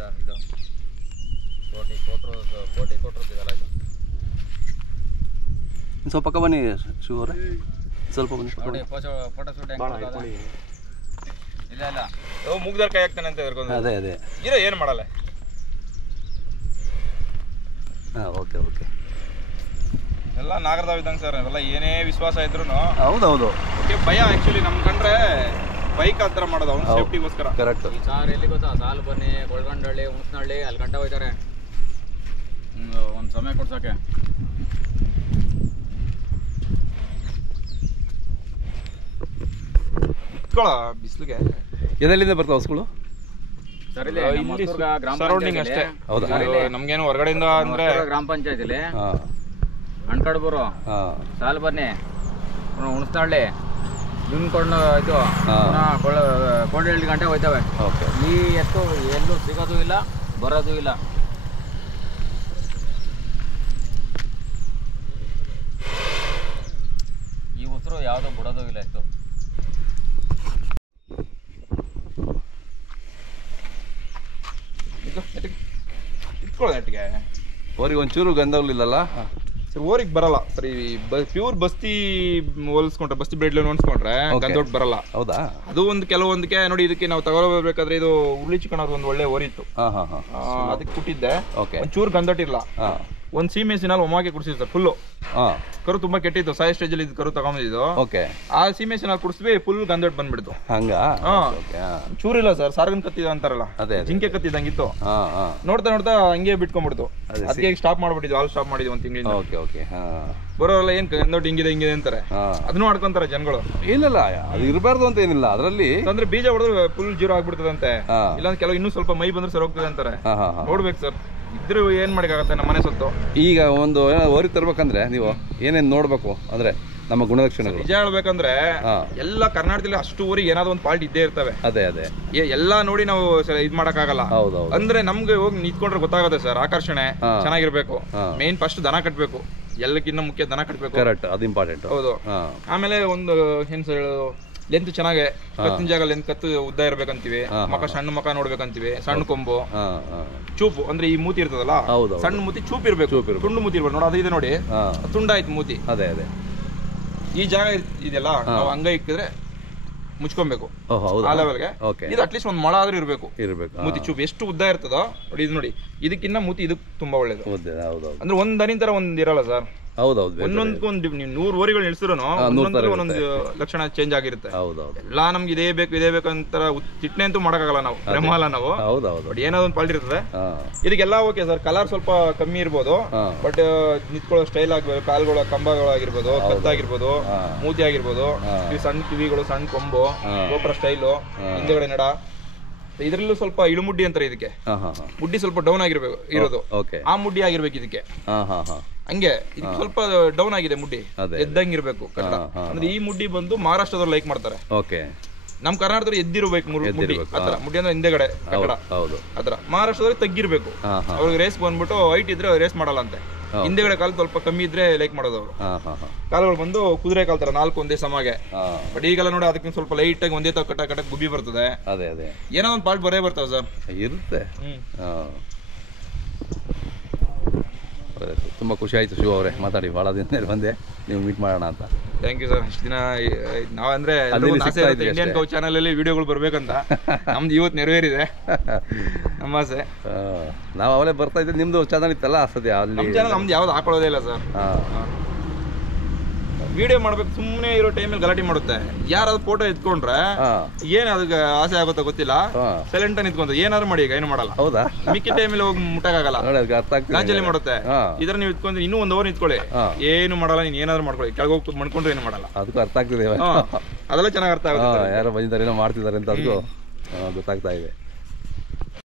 Sir ಇದು ಕೋಟಿ ಕೊಟ್ಟರು ಸಿಗಲ್ಲ ಇದು. ಸ್ವಲ್ಪ ಪಕ್ಕ ಬನ್ನಿ ಶಿವ ಅವರೇ, ಸ್ವಲ್ಪ ಬನ್ನಿ. ನೋಡಿ ಫೋಟೋ ಶೂಟ್ ಹೆಂಗೆ ಇಲ್ಲ ಇಲ್ಲ ಮುಗ್ದಾರ ಕೈ ಹಾಕ್ತಾನೆ ಅಂತ ಹೇಳ್ಕೊಂಡು ಅದೇ ಅದೇ ಇರೋ ಏನು ಮಾಡಲ್ಲ. ಹಾಂ ಓಕೆ ಓಕೆ. ಎಲ್ಲ ನಾಗರದಾವ್ ಇದ್ದಂಗೆ ಸರ್, ಎಲ್ಲ ಏನೇ ವಿಶ್ವಾಸ ಇದ್ರು ಹೌದೌದು ಭಯ. ಆ್ಯಕ್ಚುಲಿ ನಮ್ ಕಂಡ್ರೆ ಬೈಕ್ ಆ ಥರ ಮಾಡೋದು ಅವ್ನು ಸೇಫ್ಟಿಗೋಸ್ಕರ. ಕರೆಕ್ಟ್. ಈ ಸಾರ್ ಎಲ್ಲಿ ಗೊತ್ತಾ, ಸಾಲು ಬನ್ನಿ ಕೊಳ್ಗಂಡಳ್ಳಿ ಹುಣಸನಹಳ್ಳಿ ಅಲ್ಲಿ ಗಂಟ ಹೋಯ್ತಾರೆ ಒಂದು ಸಮಯ ಕೊಡ್ಸೋಕ್ಕೆ. ಇಟ್ಕೊಳ ಬಿಸಿಲಿಗೆ ಎದೆಲ್ಲಿಂದ ಬರ್ತಾವ ಹಸುಗಳು? ಸರೌಂಡಿಂಗ್ ಅಷ್ಟೇ. ಹೌದಾ? ನಮ್ಗೇನು ಹೊರಗಡೆಯಿಂದ ಅಂದ್ರೆ ಗ್ರಾಮ ಪಂಚಾಯತಿಲಿ ಅಣ್ಕಡ್ಬರು ಸಾಲು ಬನ್ನಿ ಹುಣಸನಹಳ್ಳಿ ನಿಮ್ಕೊಂಡು ಇದು ಕೊಂಡಳ್ಳಿ ಗಂಟೆ ಹೋಯ್ತವೆ. ಈ ಎತ್ತು ಎಲ್ಲೂ ಸಿಗೋದು ಇಲ್ಲ ಬರೋದು ಇಲ್ಲ. ಈ ಉಸಿರು ಯಾವುದೂ ಬಿಡೋದು ಇಲ್ಲ ಎತ್ತು. ಇಟ್ಕೊಳ್ಳೋ ನೆಟ್ಟಿಗೆ ಅವ್ರಿಗೆ ಒಂಚೂರು ಗಂಧಗಳಿಲ್ಲಲ್ಲ ಸರ್. ಓರಿಗೆ ಬರಲ್ಲ ಸರ್. ಈ ಪ್ಯೂರ್ ಬಸ್ತಿ ಹೋಲಿಸ್ಕೊಂಡ್ರೆ, ಬಸ್ತಿ ಬ್ರೆಡ್ ಹೋಲಿಸ್ಕೊಂಡ್ರೆ ಗಂದೊಟ್ಟು ಬರಲ್ಲ. ಹೌದಾ? ಅದು ಒಂದು ಕೆಲವೊಂದಕ್ಕೆ ನೋಡಿ, ಇದಕ್ಕೆ ನಾವು ತಗೊಳ್ಬೇಕಾದ್ರೆ ಇದು ಉರುಳಿ ಚಿಕನ್ ಅವ್ರು ಒಂದು ಒಳ್ಳೆ ಓರಿತ್ತು, ಅದಕ್ಕೆ ಕುಟ್ಟಿದ್ದೆ. ಒಂಚೂರು ಗಂದೊಟ್ಟಿಲ್ಲ. ಒಂದು ಸೀಮೆಸಿನಲ್ಲಿ ಒಮ್ಮಾಗೆ ಕುಡಿಸಿದ್ ಸರ್ ಫುಲ್ಲು. ಕರು ತುಂಬಾ ಕೆಟ್ಟಿತ್ತು, ಸಾಯಿ ಸ್ಟೇಜ್ ಅಲ್ಲಿ ಕರು ತಗೊಂಡಿದ್ದು. ಆ ಸೀಮೆಸಿನಲ್ಲಿ ಕುಡಿಸ್ಬಿ ಫುಲ್ ಗಂದೊಟ್ಟು ಬಂದ್ಬಿಡ್ತು. ಹಂಗ ಚೂರಿಲ್ಲ ಸರ್. ಸಾರ್ಗನ್ ಕತ್ತಿದ ಅಂತಾರಲ್ಲ, ಜಿಂಕೆ ಕತ್ತಿದಂಗಿತ್ತು. ನೋಡ್ತಾ ನೋಡ್ತಾ ಹಂಗೆ ಬಿಟ್ಕೊಂಡ್ಬಿಡ್ತು. ಅದಕ್ಕೆ ಸ್ಟಾಪ್ ಮಾಡ್ಬಿಟ್ಟಿದ್ವಿ, ಆಲ್ ಸ್ಟಾಪ್ ಮಾಡಿದ್ವಿ ಒಂದು ತಿಂಗಳಿಂದ. ಬರೋಲ್ಲ ಏನ್ ಗಂದೊಟ್ಟು ಹಿಂಗಿದೆ ಹಿಂಗಿದೆ ಅಂತಾರೆ, ಅದನ್ನು ಮಾಡ್ಕೊಂತಾರೆ ಜನಗಳು. ಇಲ್ಲ ಅದು ಇರಬಾರ್ದು ಅಂತ ಏನಿಲ್ಲ ಅದರಲ್ಲಿ. ಅಂದ್ರೆ ಬೀಜ ಹೊಡೆದ್ರೆ ಫುಲ್ ಜೀರೋ ಆಗ್ಬಿಡ್ತದಂತೆ, ಇಲ್ಲಾಂದ್ರೆ ಕೆಲವು ಇನ್ನೂ ಸ್ವಲ್ಪ ಮೈ ಬಂದ್ರೆ ಸರ್ ಹೋಗ್ತದೆ ಅಂತಾರೆ. ನೋಡ್ಬೇಕು ಸರ್, ಇದ್ರು ಏನ್ ಮಾಡಿಕಾಗತ್ತೆ ನಮ್ಮ ಮನೆ ಸೊತ್ತು. ಈಗ ಒಂದು ಓರಿ ತರ್ಬೇಕಂದ್ರೆ ನೀವು ಏನೇನ್ ನೋಡ್ಬೇಕು ಅಂದ್ರೆ ನಮ್ಮ ಗುಣಲಕ್ಷಣಗಳು? ನಿಜ ಹೇಳ್ಬೇಕಂದ್ರೆ ಎಲ್ಲ ಕರ್ನಾಟಕದಲ್ಲಿ ಅಷ್ಟು ಊರಿಗೆ ಏನಾದ್ರು ಒಂದು ಪಾಲ್ಟ್ ಇದ್ದೇ ಇರ್ತವೆ. ಅದೇ ಅದೇ ಎಲ್ಲಾ ನೋಡಿ ನಾವು ಇದ್ ಮಾಡಕ್ ಆಗಲ್ಲ. ಅಂದ್ರೆ ನಮ್ಗೆ ಹೋಗಿ ನಿಂತ್ಕೊಂಡ್ರೆ ಗೊತ್ತಾಗುತ್ತೆ ಸರ್. ಆಕರ್ಷಣೆ ಚೆನ್ನಾಗಿರ್ಬೇಕು. ಮೇನ್ ಫಸ್ಟ್ ದನ ಕಟ್ಬೇಕು, ಎಲ್ಲಕ್ಕಿನ್ನ ಮುಖ್ಯ ದನ ಕಟ್ಬೇಕು. ಕರೆಕ್ಟ್, ಅದು ಇಂಪಾರ್ಟೆಂಟ್. ಹೌದು. ಆಮೇಲೆ ಒಂದು ಏನ್ ಸರ್ ಹೇಳೋದು, ಲೆಂತ್ ಚೆನ್ನಾಗೆ, ಕತ್ತಿನ ಜಾಗ ಲೆಂತ್ ಕತ್ತು ಉದ್ದ ಇರ್ಬೇಕಂತೀವಿ. ಮಕ ಸಣ್ಣ ಮಕ ನೋಡ್ಬೇಕಂತೀವಿ. ಸಣ್ಣ ಕೊಂಬು, ಚೂಪು ಅಂದ್ರೆ ಈ ಮೂತಿ ಇರ್ತದಲ್ಲ, ಸಣ್ಣ ಮೂತಿ ಚೂಪ್ ಇರ್ಬೇಕು, ತುಂಡು ಮೂತಿ ಇರ್ಬೇಕು. ನೋಡಿ ಅದು ಇದೆ ನೋಡಿ, ತುಂಡಾಯ್ತು ಮೂತಿ. ಅದೇ ಅದೇ ಈ ಜಾಗ ಇದೆಯಲ್ಲ, ನಾವು ಹಂಗ ಇಕ್ಕಿದ್ರೆ ಮುಚ್ಕೊಬೇಕು ಆ ಲೆವೆಲ್ಗೆ. ಇದು ಅಟ್ಲೀಸ್ಟ್ ಒಂದ್ ಮೊಳ ಆದ್ರೂ ಇರ್ಬೇಕು ಮೂತಿ ಚೂಪ್. ಎಷ್ಟು ಉದ್ದ ಇರ್ತದೋ ನೋಡಿ, ಇದು ನೋಡಿ, ಇದಕ್ಕಿನ್ನ ಮೂತಿ ಇದಕ್ಕೆ ತುಂಬಾ ಒಳ್ಳೇದು. ಅಂದ್ರೆ ಒಂದ್ ದನಿನ ತರ ಒಂದ್ ಇರಲ್ಲ ಸರ್. ಒಂದೊಂದು ನೀವು 100 ಓರಿಗಳು ನಿಲ್ಸಿದ್ರು ಒಂದೊಂದು ಲಕ್ಷಣ ಚೇಂಜ್ ಆಗಿರುತ್ತೆ. ಎಲ್ಲಾ ನಮ್ಗೆ ಇದೇ ಬೇಕು ಇದೇ ಬೇಕು ಅಂತ ಚಿಟ್ನೆ ಅಂತೂ ಮಾಡಕ್ಕಾಗಲ್ಲ ನಾವು, ಬ್ರಹ್ಮಲ್ಲ ನಾವು. ಬಟ್ ಏನಾದ್ರು ಒಂದು ಪಾಲ್ಟ್ ಇರ್ತದೆ. ಇದಕ್ಕೆಲ್ಲ ಓಕೆ ಸರ್. ಕಲರ್ ಸ್ವಲ್ಪ ಕಮ್ಮಿ ಇರ್ಬೋದು, ಬಟ್ ನಿಂತ್ಕೊಳ್ಳೋ ಸ್ಟೈಲ್ ಆಗ್ಬೋದು, ಕಾಲ್ಗಳ ಕಂಬಗಳಾಗಿರ್ಬೋದು, ಕತ್ತಾಗಿರ್ಬೋದು, ಮೂತಿ ಆಗಿರ್ಬೋದು, ಸಣ್ಣ ಕಿವಿಗಳು, ಸಣ್ಣ ಕೊಂಬು, ಗೋಪುರ ಸ್ಟೈಲು, ಹಿಂದೆಗಡೆ ನಡ. ಇದ್ರಲ್ಲೂ ಸ್ವಲ್ಪ ಇಳುಮುಡ್ಡಿ ಅಂತಾರೆ ಇದಕ್ಕೆ. ಮುಡ್ಡಿ ಸ್ವಲ್ಪ ಡೌನ್ ಆಗಿರ್ಬೇಕು ಇರೋದು, ಆ ಮುಡ್ಡಿ ಆಗಿರ್ಬೇಕು ಇದಕ್ಕೆ. ಹಂಗೆ ಇದಕ್ಕೆ ಸ್ವಲ್ಪ ಡೌನ್ ಆಗಿದೆ ಮುಡ್ಡಿ, ಎದ್ದಂಗಿರ್ಬೇಕು. ಅಂದ್ರೆ ಈ ಮುಡ್ಡಿ ಬಂದು ಮಹಾರಾಷ್ಟ್ರದವ್ರು ಲೈಕ್ ಮಾಡ್ತಾರೆ. ನಮ್ ಕರ್ನಾಟಕದಲ್ಲಿ ಎದ್ದಿರ್ಬೇಕು ಮುಡ್ಡಿ ಆತರ. ಮುಡ್ಡಿ ಅಂದ್ರೆ ಹಿಂದೆಗಡೆ ಕಟ್ಟಡ ಆತರ. ಮಹಾರಾಷ್ಟ್ರದವ್ರಿಗೆ ತಗ್ಗಿರ್ಬೇಕು. ಅವ್ರಿಗೆ ರೇಸ್ ಬಂದ್ಬಿಟ್ಟು ಹೈಟ್ ಇದ್ರೆ ರೇಸ್ ಮಾಡಲ್ಲ ಅಂತೆ. ಹಿಂದೆಗಡೆ ಕಾಲು ಸ್ವಲ್ಪ ಕಮ್ಮಿ ಇದ್ರೆ ಲೈಕ್ ಮಾಡೋದು ಅವರು. ಕಾಲುಗಳು ಬಂದು ಕುದುರೆ ಕಾಲ್ ತರ 4 ಒಂದೇ ಸಮಾಗೆ. ಬಟ್ ಈಗೆಲ್ಲ ನೋಡಿ ಅದಕ್ಕೆ ಸ್ವಲ್ಪ ಲೈಟ್ ಆಗಿ ಒಂದೇ ತಾವ್ ಕಟ್ಟ ಗುಬ್ಬಿ ಬರ್ತದೆ. ಏನೋ ಒಂದು ಪಾರ್ಟ್ ಬರೇ ಬರ್ತಾವ ಸರ್, ಇರುತ್ತೆ. ತುಂಬ ಖುಷಿ ಆಯಿತು ಶಿವ ಅವರೇ, ಮಾತಾಡಿ ಭಾಳ ದಿನ ಬಂದೆ, ನೀವು ಮೀಟ್ ಮಾಡೋಣ ಅಂತ. Thank you sir. ಇಷ್ಟು ದಿನ ನಾವಂದ್ರೆ ಇಂಡಿಯನ್ ಕೌ ಚಾನಲ್ ಅಲ್ಲಿ ವಿಡಿಯೋಗಳು ಬರ್ಬೇಕಂತ ನಮ್ದು ಇವತ್ತು ನೆರವೇರಿದೆ ನಮ್ಮ ಆಸೆ. ನಾವು ಅವಲೇ ಬರ್ತಾ ಇದ್ದೆ, ನಿಮ್ದು ಚಾನಲ್ ಇತ್ತಲ್ಲ ಸದ್ಯ ಅಲ್ಲಿ. ಚಾನಲ್ ನಮ್ದು ಯಾವ್ದು ಹಾಕೊಳ್ಳೋದೇ ಇಲ್ಲ ಸರ್. ವಿಡಿಯೋ ಮಾಡ್ಬೇಕು ಸುಮ್ಮನೆ ಇರೋ ಟೈಮಲ್ಲಿ ಗಲಾಟೆ ಮಾಡುತ್ತೆ. ಯಾರಾದ್ರು ಫೋಟೋ ಎತ್ಕೊಂಡ್ರೆ ಏನ್ ಅದಕ್ಕೆ ಆಸೆ ಆಗುತ್ತೋ ಗೊತ್ತಿಲ್ಲ, ಸೈಲೆಂಟ್ ಆಗಿ ನಿಂತ್ಕೊಂತ ಏನಾದ್ರು ಮಾಡಿ ಈಗ ಏನು ಮಾಡಲ್ಲ. ಹೌದಾ? ಮಿಕ್ಕಿ ಟೈಮಲ್ಲಿ ಹೋಗಿ ಮುಟ್ಟಕ್ಕಾಗಲ್ಲ, ಗಾಂಜಲಿ ಮಾಡುತ್ತೆ. ಇದ್ರ ನೀವು ಇತ್ಕೊಂಡ್ರೆ ಇನ್ನೂ 1 ಅವರ್ ನಿಂತ್ಕೊಳ್ಳಿ, ಏನು ಮಾಡಲ್ಲ. ನೀನ್ ಏನಾದ್ರು ಮಾಡ್ಕೊಳ್ಳಿ, ಕೆಳಗೆ ಹೋಗಿ ಮಾಡ್ಕೊಂಡ್ರೆ ಏನು ಮಾಡಲ್ಲ. ಅದಕ್ಕೂ ಅರ್ಥ ಆಗ್ತಿದೆ, ಅದೆಲ್ಲ ಚೆನ್ನಾಗಿ ಅರ್ಥ ಆಗುತ್ತೆ. ಯಾರೋ ಬಂದಿದ್ದಾರೆ, ಏನೋ ಮಾಡ್ತಿದ್ದಾರೆ ಅಂತ ಅದಕ್ಕೂ ಗೊತ್ತಾಗ್ತಾ ಇದೆ.